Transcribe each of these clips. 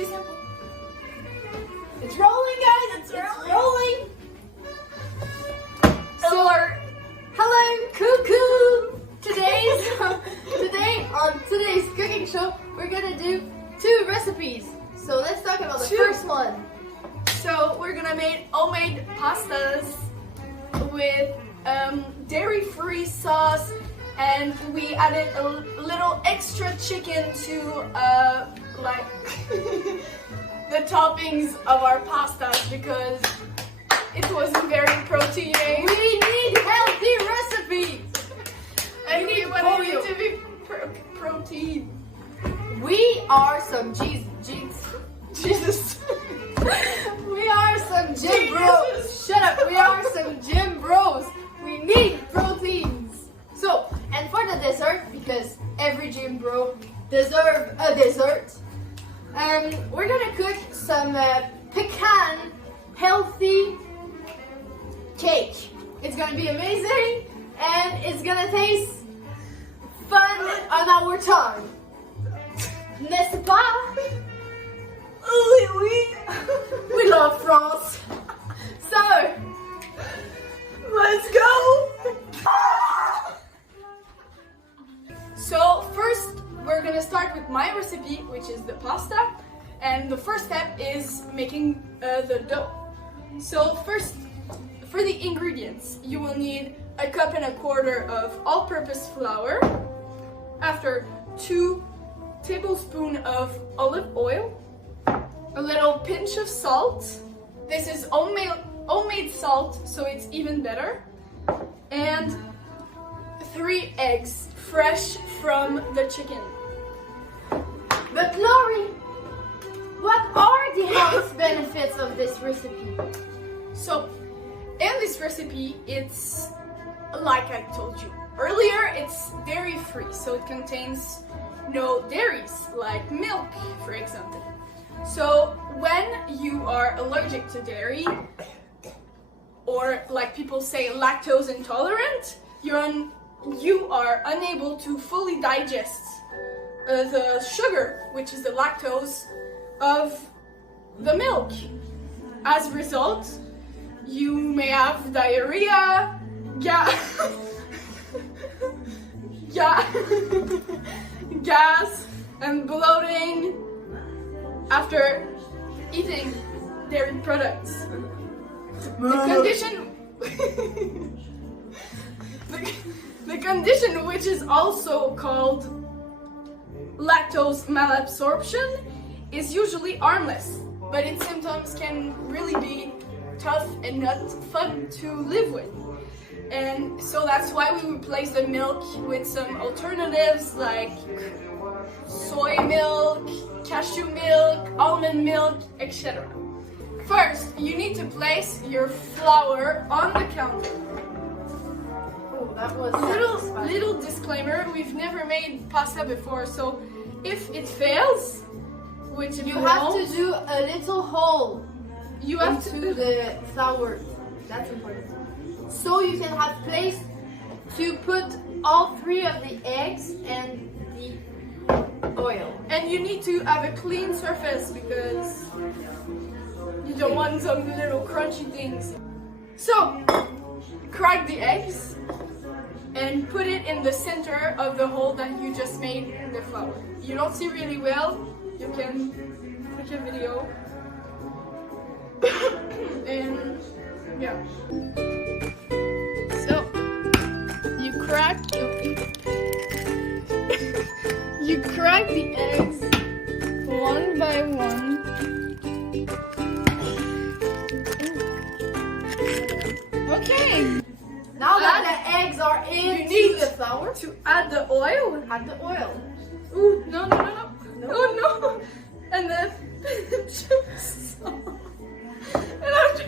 Pretty simple. It's rolling, guys. It's rolling. So, hello, cuckoo. Today on today's cooking show, we're gonna do 2 recipes. So let's talk about the first one. So we're gonna make homemade pastas with dairy-free sauce, and we added a little extra chicken to like the toppings of our pastas because it wasn't very proteiny. We need healthy recipes. And we want it to be protein. We are some Jesus. We are some gym bros. Shut up. We are some gym bros. We need proteins. So, and for the dessert, because every gym bro deserves a dessert, we're gonna cook some pecan healthy cake. It's gonna be amazing and it's gonna taste fun on our tongue. N'est-ce pas? Oui. We love France. So, Let's go! So first we're gonna start with my recipe, which is the pasta, and the first step is making the dough. So first, for the ingredients, you will need 1.25 cups of all-purpose flour, after 2 tablespoons of olive oil, a little pinch of salt. This is homemade salt, so it's even better. And 3 eggs, fresh from the chicken. but Laurie, what are the health benefits of this recipe? So, in this recipe, it's like I told you earlier, it's dairy-free, so it contains no dairies, like milk, for example. So, when you are allergic to dairy, or like people say lactose intolerant, you are unable to fully digest the sugar, which is the lactose of the milk. As a result, you may have diarrhea, gas, and bloating after eating dairy products. The condition, which is also called lactose malabsorption, is usually harmless, but its symptoms can really be tough and not fun to live with. And so that's why we replace the milk with some alternatives like soy milk, cashew milk, almond milk, etc. First, you need to place your flour on the counter. Oh, that was Little disclaimer, we've never made pasta before, so if it fails, which You have to do a little hole you have into the flour. That's important. So you can have place to put all 3 of the eggs and the oil. And you need to have a clean surface because you don't want some little crunchy things. So, crack the eggs and put it in the center of the hole that you just made in the flour. You don't see really well, you can take a video. And yeah. So, you crack the eggs one by one. Okay. Now that the eggs are into the flour, to add the oil. add the oil. Ooh, no. Oh no. And then and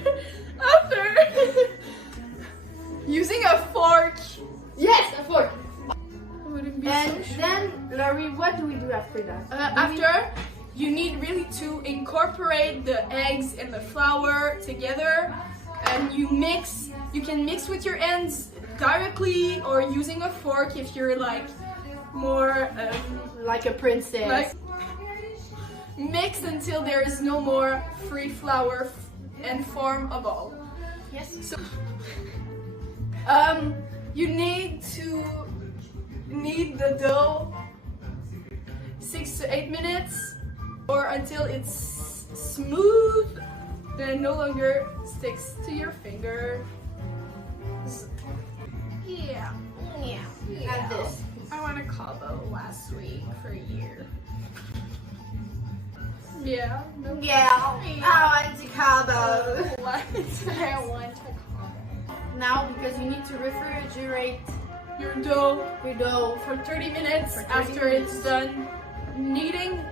after using a fork. Yes, a fork. Wouldn't be And so then, Laurie, what do we do after that? after, you need really to incorporate the eggs and the flour together, and you can mix with your hands directly or using a fork if you're like more Like a princess. like mix until there is no more free flour and form a ball. Yes. So, you need to knead the dough 6 to 8 minutes or until it's smooth and no longer sticks to your finger. Yeah. And this. I won a combo last week for a year. Yeah. Yeah. I want to combo. What? I want a combo. Now, because you need to refrigerate Your dough your dough. for 30 minutes For 30 after minutes. it's done kneading,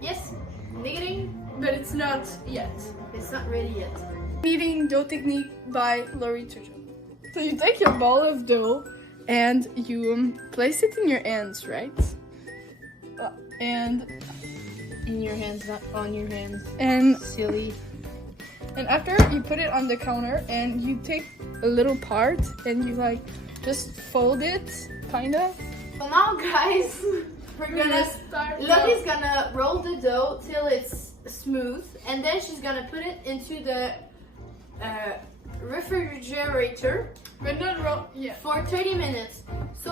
Yes. Kneading. but it's not yet. It's not ready yet. Kneading dough technique by Laurie. So you take your ball of dough and you place it in your hands, right? And In your hands, not on your hands. and Silly. and after you put it on the counter and you take a little part and you like just fold it, kind of. So now, guys, we're gonna start. Lottie's gonna roll the dough till it's smooth, and then she's gonna put it into the refrigerator But not roll. Yeah. for 30 minutes, so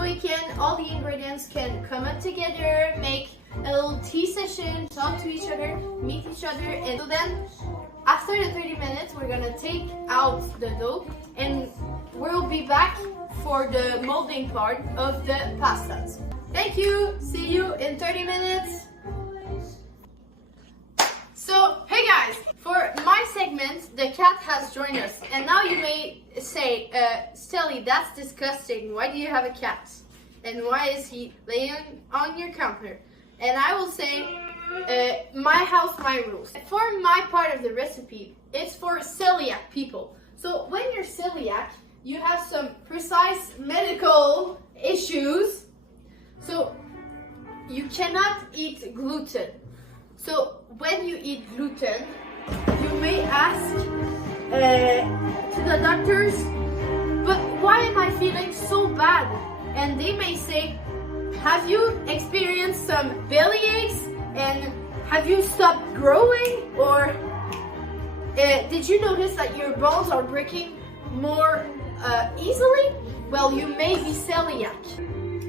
all the ingredients can come up together, make a little tea session, talk to each other, meet each other, and so then after the 30 minutes, we're gonna take out the dough, and we'll be back for the molding part of the pastas. Thank you. See you in 30 minutes. So, hey guys, for my segment, the cat has joined us. And now you may say, Stellie, that's disgusting. Why do you have a cat? And why is he laying on your counter? And I will say, my house, my rules. For my part of the recipe, it's for celiac people. So when you're celiac, you have some precise medical issues. So you cannot eat gluten. So when you eat gluten, you may ask to the doctors, but why am I feeling so bad? And they may say, have you experienced some belly aches? And have you stopped growing? Or did you notice that your bones are breaking more easily? Well, you may be celiac.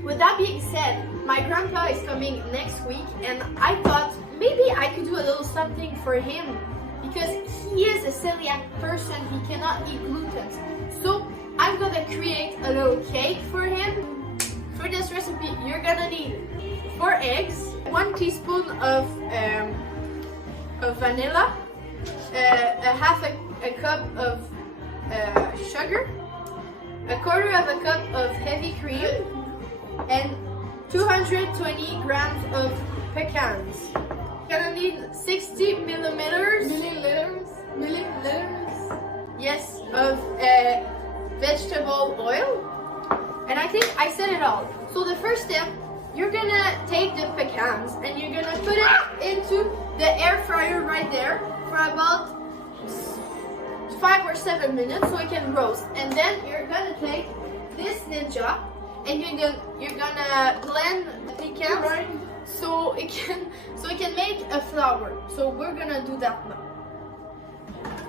With that being said, my grandpa is coming next week, and I thought maybe I could do a little something for him because he is a celiac person. He cannot eat gluten. So I'm gonna create a little cake for him. For this recipe, you're gonna need 4 eggs, 1 teaspoon of vanilla, a half a cup of sugar, a quarter of a cup of heavy cream, and 220 grams of pecans. You're gonna need 60 milliliters. Yes, of vegetable oil. And I think I said it all. So the first step, you're gonna take the pecans and you're gonna put it into the air fryer right there for about 5 or 7 minutes so it can roast. And then you're gonna take this ninja and you're gonna blend the pecans so it can make a flour. So we're gonna do that now.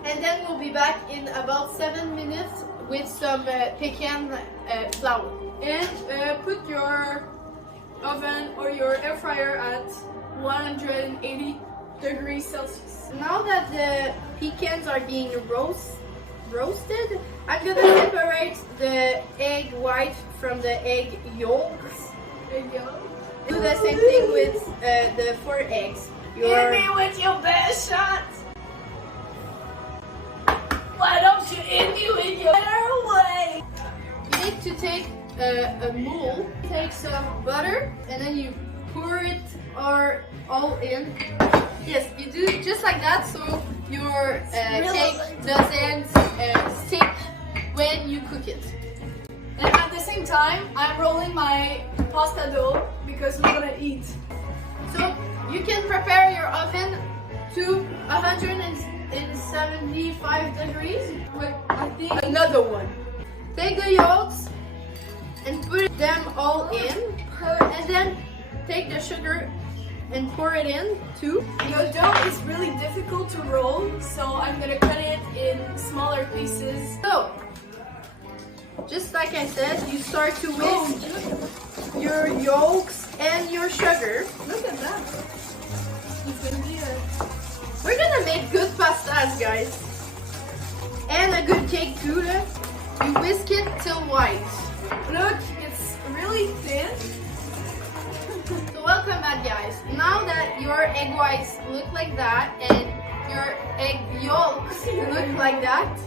And then we'll be back in about 7 minutes with some pecan flour. And put your oven or your air fryer at 180 degrees Celsius. Now that the pecans are being roasted, I'm gonna separate the egg white from the egg yolks. There you go. Do the same thing with the 4 eggs. Hit me with your best shot. Why don't you hit me with your better way? You need to take a mold, take some butter, and then you pour it all in. Yes, you do it just like that, so your cake doesn't stick when you cook it. And at the same time, I'm rolling my pasta dough because we're gonna eat. So you can prepare your oven to 175 degrees. Wait, I think Another one. Take the yolks and put them all in, and then take the sugar and pour it in too. The dough is really difficult to roll, so I'm gonna cut it in smaller pieces. So, just like I said, you start to whisk your yolks and your sugar. Look at that. It's gonna be We're gonna make good pastas, guys. And a good cake too. You whisk it till white. Look, it's really thin. So welcome back, guys. Now that your egg whites look like that and your egg yolks look like that,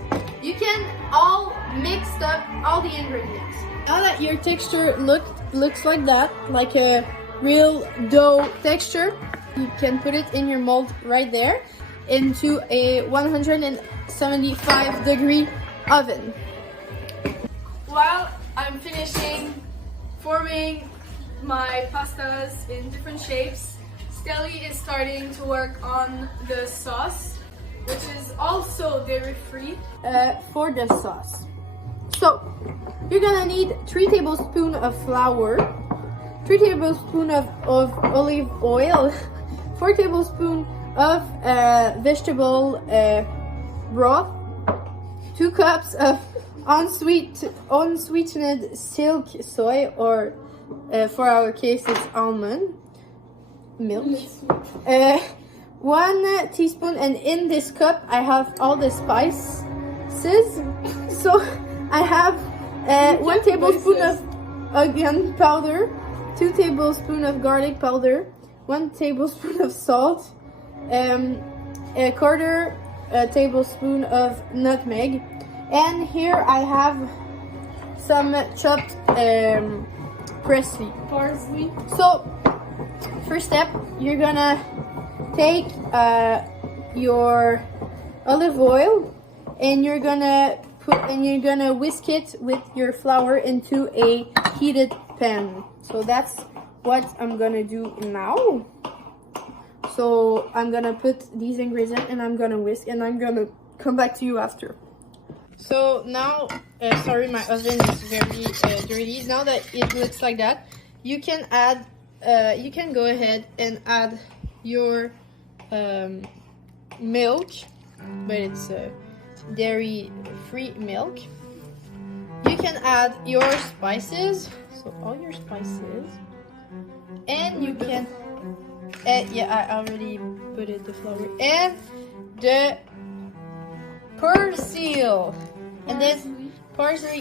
you can all mix up all the ingredients. Now that your texture looks like that, like a real dough texture, you can put it in your mold right there into a 175-degree oven. While I'm finishing forming my pastas in different shapes, Stellie is starting to work on the sauce, which is also dairy-free. For the sauce. So, you're gonna need 3 tablespoons of flour, 3 tablespoons of olive oil, 4 tablespoons of vegetable broth, 2 cups of unsweetened silk soy, or for our case it's almond milk, 1 teaspoon, and in this cup I have all the spices. So I have 1 tablespoon of onion powder, 2 tablespoons of garlic powder, 1 tablespoon of salt, a quarter tablespoon of nutmeg, and here I have some chopped parsley. So first step, you're gonna take your olive oil and you're gonna whisk it with your flour into a heated pan. So that's what I'm gonna do now. So I'm gonna put these ingredients and I'm gonna whisk, and I'm gonna come back to you after. So now, sorry, my oven is very dirty. Now that it looks like that, you can add, you can go ahead and add your milk, but it's dairy-free milk. You can add your spices, so all your spices, and you can, yeah, I already put it the flour, and the parsley,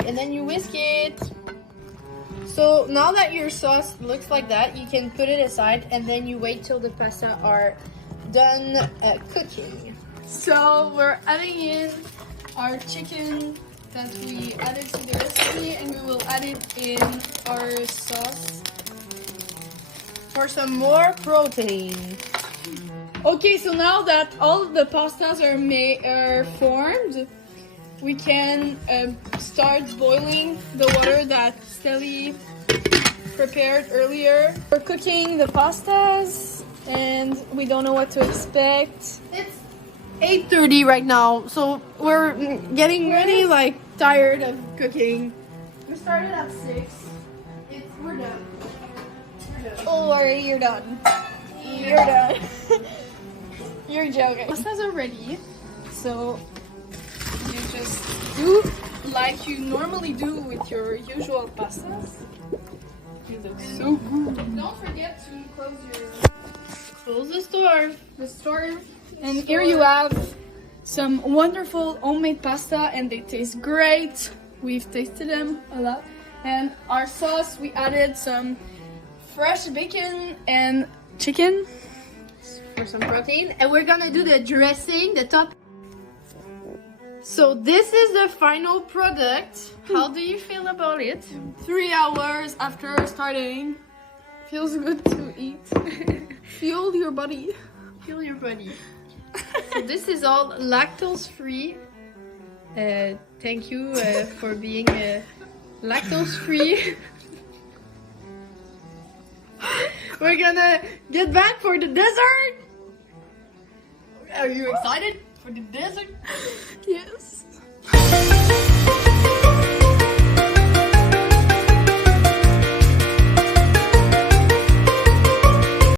and then you whisk it. So now that your sauce looks like that, you can put it aside, and then you wait till the pasta are done cooking. So we're adding in our chicken that we added to the recipe, and we will add it in our sauce For some more protein. Okay, so now that all of the pastas are formed, we can start boiling the water that Stellie prepared earlier. We're cooking the pastas and we don't know what to expect. It's 8:30 right now, so we're getting really like tired of cooking. We started at 6. We're done. Oh, Laurie, you're done. You're done. You're joking. Pastas are ready, so you just do like you normally do with your usual pastas. You look so good. Don't forget to Close the stove. the stove. And here you have some wonderful homemade pasta, and they taste great. We've tasted them a lot. And our sauce, we added some fresh bacon and chicken. For some protein, and we're gonna do the dressing, the top. So this is the final product. How do you feel about it? 3 hours after starting. Feels good to eat. Fuel your body. Feel your body. So this is all lactose free. Thank you for being lactose free. We're gonna get back for the dessert. Are you excited for the dessert? Yes.